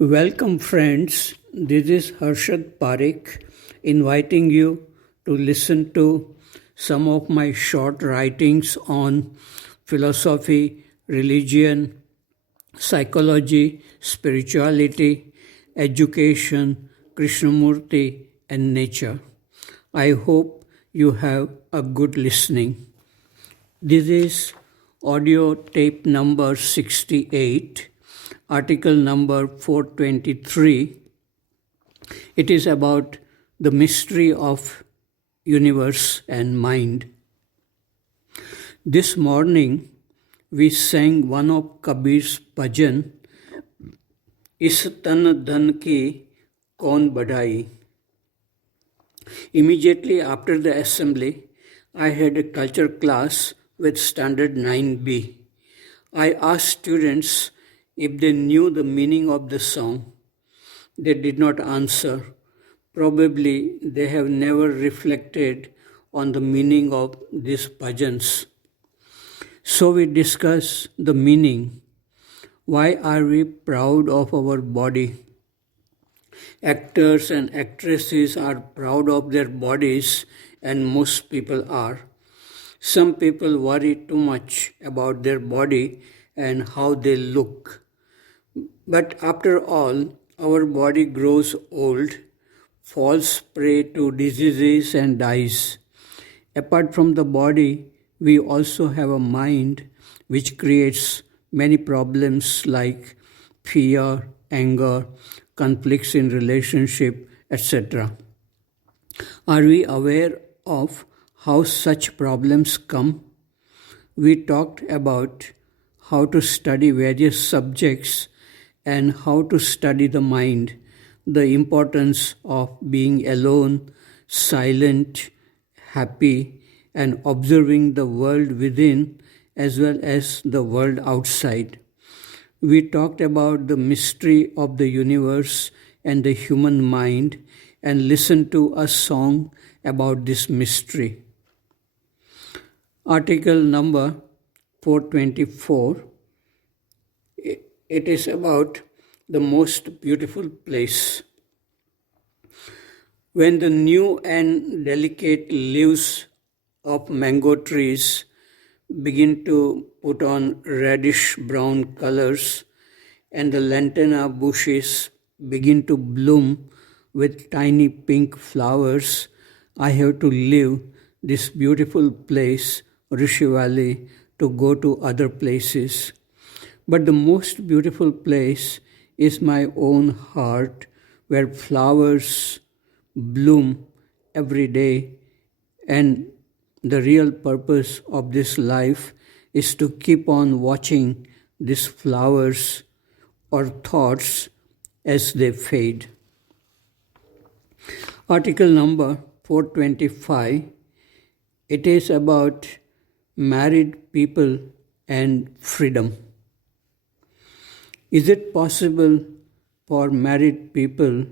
Welcome, friends. This is Harshad Parekh inviting you to listen to some of my short writings on philosophy, religion, psychology, spirituality, education, Krishnamurti, and nature. I hope you have a good listening. This is audio tape number 68, article number 423. It is about the mystery of universe and mind. This morning we sang one of Kabir's bhajan, Is tan dhan ki kaun badhai. Immediately after the assembly, I had a culture class with standard 9B. I asked students if they knew the meaning of the song. They did not answer. Probably they have never reflected on the meaning of these bhajans. So we discuss the meaning. Why are we proud of our body? Actors and actresses are proud of their bodies, and most people are. Some people worry too much about their body and how they look. But after all, our body grows old, falls prey to diseases, and dies. Apart from the body, we also have a mind which creates many problems like fear, anger, conflicts in relationship, etc. Are we aware of how such problems come? We talked about how to study various subjects and how to study the mind, the importance of being alone, silent, happy, and observing the world within as well as the world outside. We talked about the mystery of the universe and the human mind and listened to a song about this mystery. Article number 424. It is about the most beautiful place. When the new and delicate leaves of mango trees begin to put on reddish-brown colors and the lantana bushes begin to bloom with tiny pink flowers, I have to leave this beautiful place, Rishi Valley, to go to other places. But the most beautiful place is my own heart, where flowers bloom every day, and the real purpose of this life is to keep on watching these flowers or thoughts as they fade. Article number 425. It is about married people and freedom. Is it possible for married people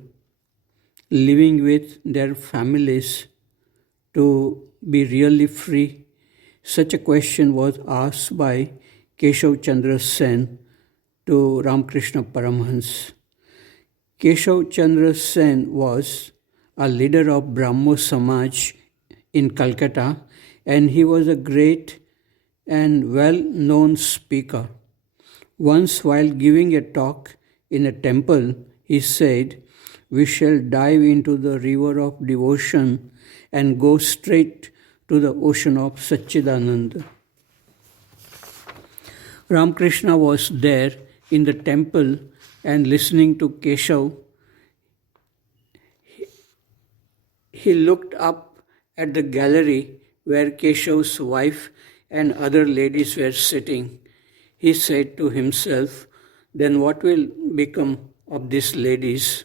living with their families to be really free? Such a question was asked by Keshav Chandra Sen to Ramakrishna Paramhans. Keshav Chandra Sen was a leader of Brahmo Samaj in Calcutta, and he was a great and well-known speaker. Once, while giving a talk in a temple, he said, "We shall dive into the river of devotion and go straight to the ocean of Satchidananda." Ramakrishna was there in the temple and listening to Keshav. He looked up at the gallery where Keshav's wife and other ladies were sitting. He said to himself, "Then what will become of these ladies?"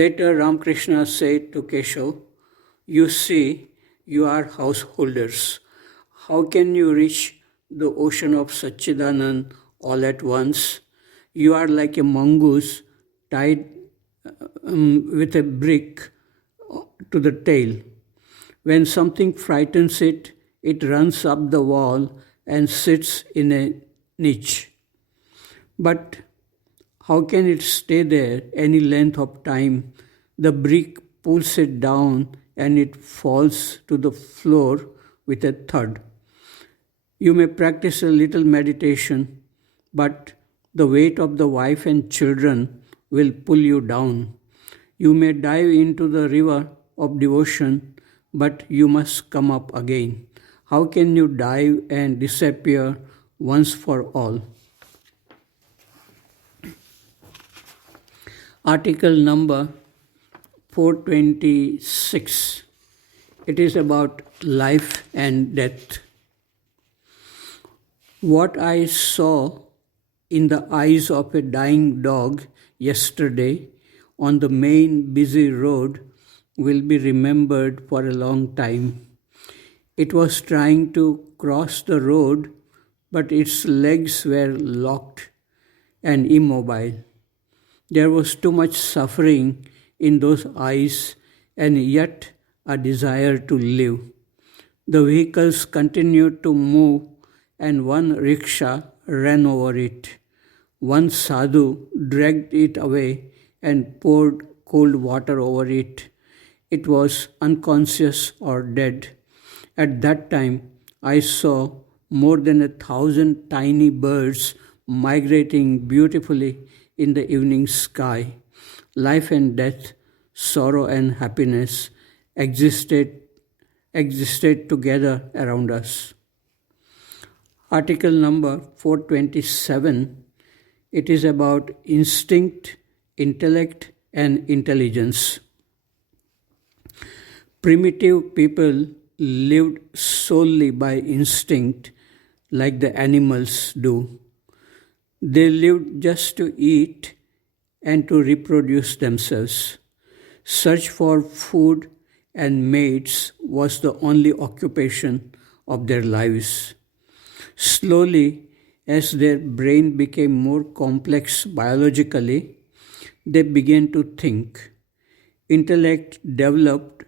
Later, Ramakrishna said to Keshav, "You see, you are householders. How can you reach the ocean of Satchidanand all at once? You are like a mongoose tied with a brick to the tail. When something frightens it, it runs up the wall and sits in a niche. But How can it stay there any length of time? The brick pulls it down and it falls to the floor with a thud. You may practice a little meditation, but the weight of the wife and children will pull you down. You may dive into the river of devotion, but you must come up again. How can you dive and disappear once for all? Article number 426. It is about life and death. What I saw in the eyes of a dying dog yesterday on the main busy road will be remembered for a long time. It was trying to cross the road, but its legs were locked and immobile. There was too much suffering in those eyes and yet a desire to live. The vehicles continued to move and one rickshaw ran over it. One sadhu dragged it away and poured cold water over it. It was unconscious or dead. At that time, I saw more than 1,000 tiny birds migrating beautifully in the evening sky. Life and death, sorrow and happiness existed together around us. Article number 427. It is about instinct, intellect, and intelligence. Primitive people lived solely by instinct like the animals do. They lived just to eat and to reproduce themselves. Search for food and mates was the only occupation of their lives. Slowly, as their brain became more complex biologically, they began to think. Intellect developed,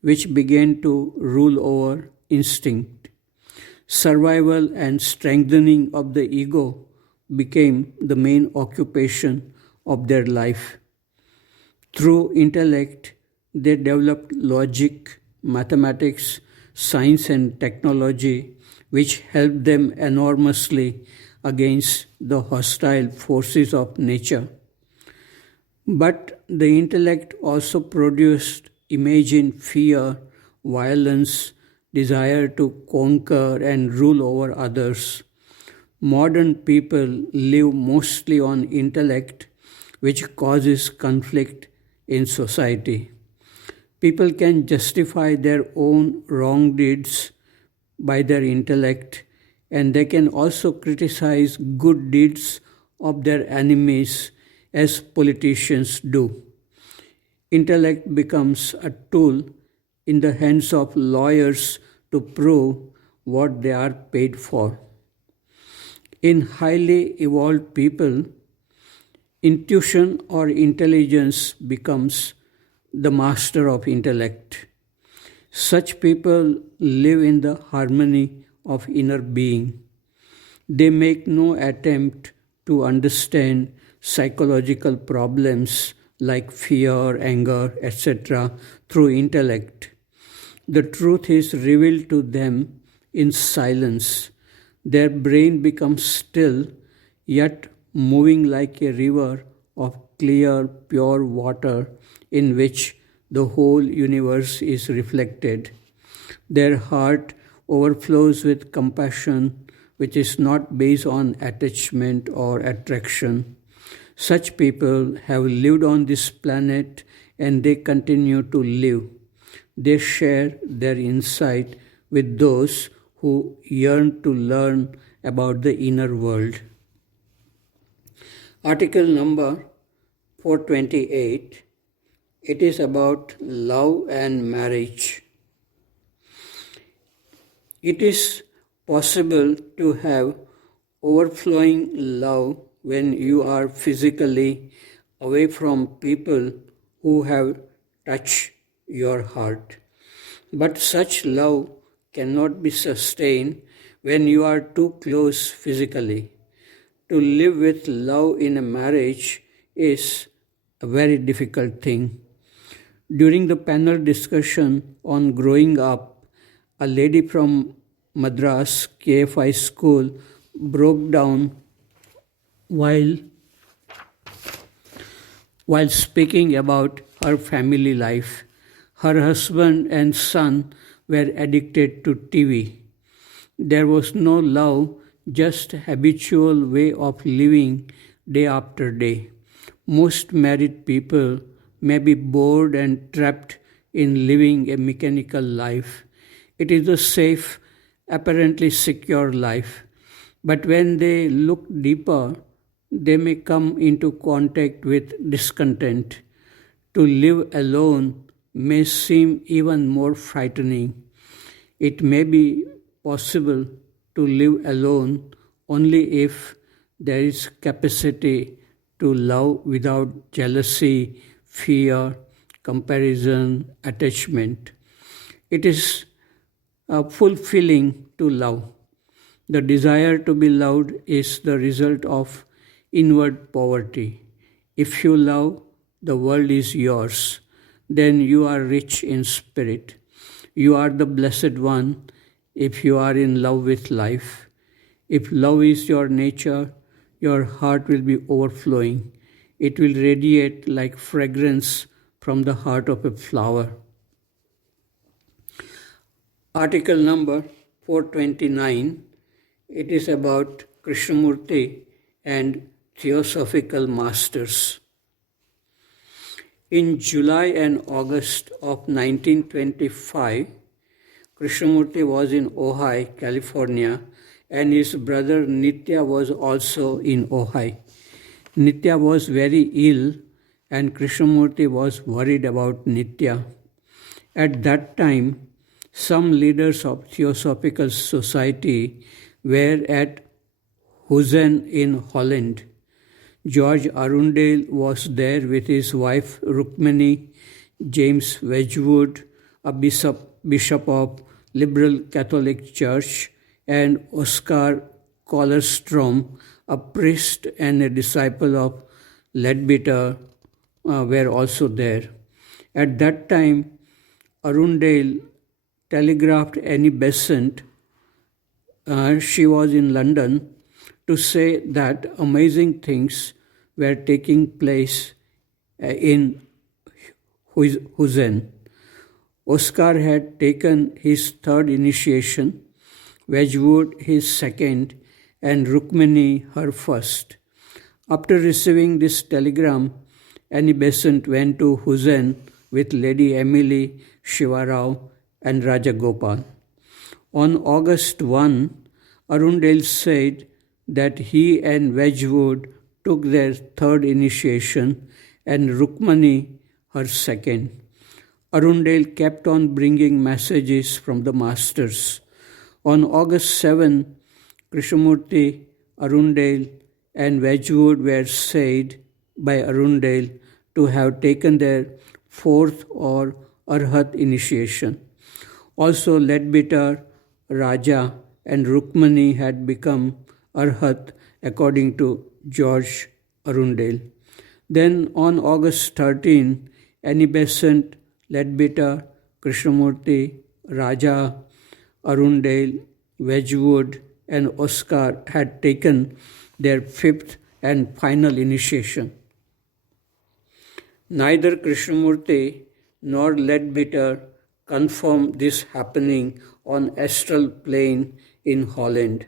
which began to rule over instinct. Survival and strengthening of the ego became the main occupation of their life. Through intellect, they developed logic, mathematics, science, and technology, which helped them enormously against the hostile forces of nature. But the intellect also produced imagined fear, violence, desire to conquer and rule over others. Modern people live mostly on intellect, which causes conflict in society. People can justify their own wrong deeds by their intellect, and they can also criticize good deeds of their enemies as politicians do. Intellect becomes a tool in the hands of lawyers to prove what they are paid for. In highly evolved people, intuition or intelligence becomes the master of intellect. Such people live in the harmony of inner being. They make no attempt to understand psychological problems like fear, anger, etc. through intellect. The truth is revealed to them in silence. Their brain becomes still, yet moving like a river of clear, pure water in which the whole universe is reflected. Their heart overflows with compassion, which is not based on attachment or attraction. Such people have lived on this planet and they continue to live. They share their insight with those who yearn to learn about the inner world. Article number 428. It is about love and marriage. It is possible to have overflowing love when you are physically away from people who have touched your heart. But such love cannot be sustained when you are too close physically. To live with love in a marriage is a very difficult thing. During the panel discussion on growing up, a lady from Madras KFI school broke down while while speaking about her family life. Her husband and son were addicted to TV. There was no love, just habitual way of living day after day. Most married people may be bored and trapped in living a mechanical life. It is a safe, apparently secure life. But when they look deeper, they may come into contact with discontent. To live alone may seem even more frightening. It may be possible to live alone only if there is capacity to love without jealousy, fear, comparison, attachment. It is fulfilling to love. The desire to be loved is the result of inward poverty. If you love, the world is yours. Then you are rich in spirit. You are the blessed one if you are in love with life. If love is your nature, your heart will be overflowing. It will radiate like fragrance from the heart of a flower. Article number 429. It is about Krishnamurti and Theosophical masters. In July and August of 1925, Krishnamurti was in Ojai, California, and his brother Nitya was also in Ojai. Nitya was very ill, and Krishnamurti was worried about Nitya. At that time, some leaders of Theosophical Society were at Huizen in Holland. George Arundel was there with his wife Rukmini, James Wedgwood, a bishop of Liberal Catholic Church, and Oscar Collerstrom, a priest and a disciple of Leadbeater, were also there. At that time, Arundel telegraphed Annie Besant, she was in London, to say that amazing things were taking place in Huizen. Oscar had taken his third initiation, Wedgwood his second, and Rukmini her first. After receiving this telegram, Annie Besant went to Huizen with Lady Emily, Shivarao, and Rajagopal. On August 1, Arundel said that he and Wedgwood took their third initiation and Rukmani her second. Arundel kept on bringing messages from the masters. On August 7, Krishnamurti, Arundel, and Wedgwood were said by Arundel to have taken their fourth or Arhat initiation. Also, Leadbeater, Raja, and Rukmani had become Arhat according to George Arundel. Then on August 13, Annie Besant, Leadbeater, Krishnamurti, Raja, Arundel, Wedgwood, and Oscar had taken their fifth and final initiation. Neither Krishnamurti nor Leadbeater confirmed this happening on astral plane in Holland.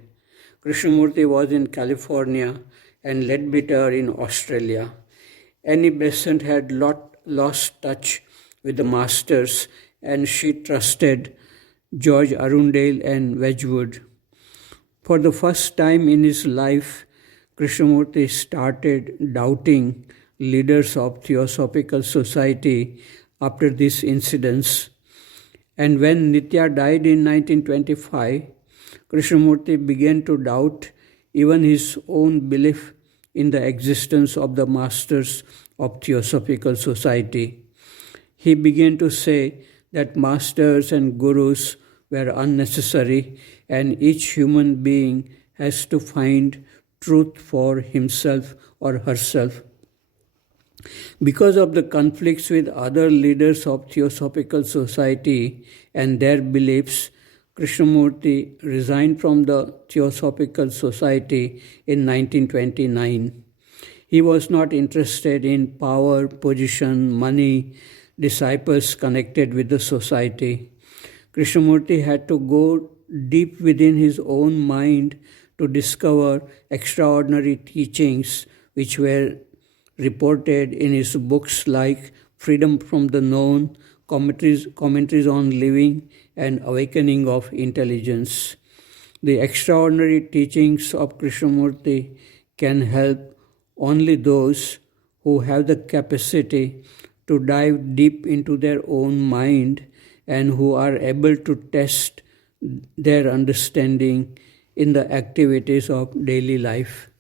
Krishnamurti was in California and Leadbeater in Australia. Annie Besant had lost touch with the masters, and she trusted George Arundel and Wedgwood. For the first time in his life, Krishnamurti started doubting leaders of Theosophical Society after these incidents. And when Nitya died in 1925, Krishnamurti began to doubt even his own belief in the existence of the masters of Theosophical Society. He began to say that masters and gurus were unnecessary and each human being has to find truth for himself or herself. Because of the conflicts with other leaders of Theosophical society and their beliefs, Krishnamurti resigned from the Theosophical society in 1929. He was not interested in power, position, money, disciples connected with the society. Krishnamurti had to go deep within his own mind to discover extraordinary teachings which were reported in his books like Freedom from the Known, commentaries on Living, and Awakening of Intelligence. The extraordinary teachings of Krishnamurti can help only those who have the capacity to dive deep into their own mind and who are able to test their understanding in the activities of daily life.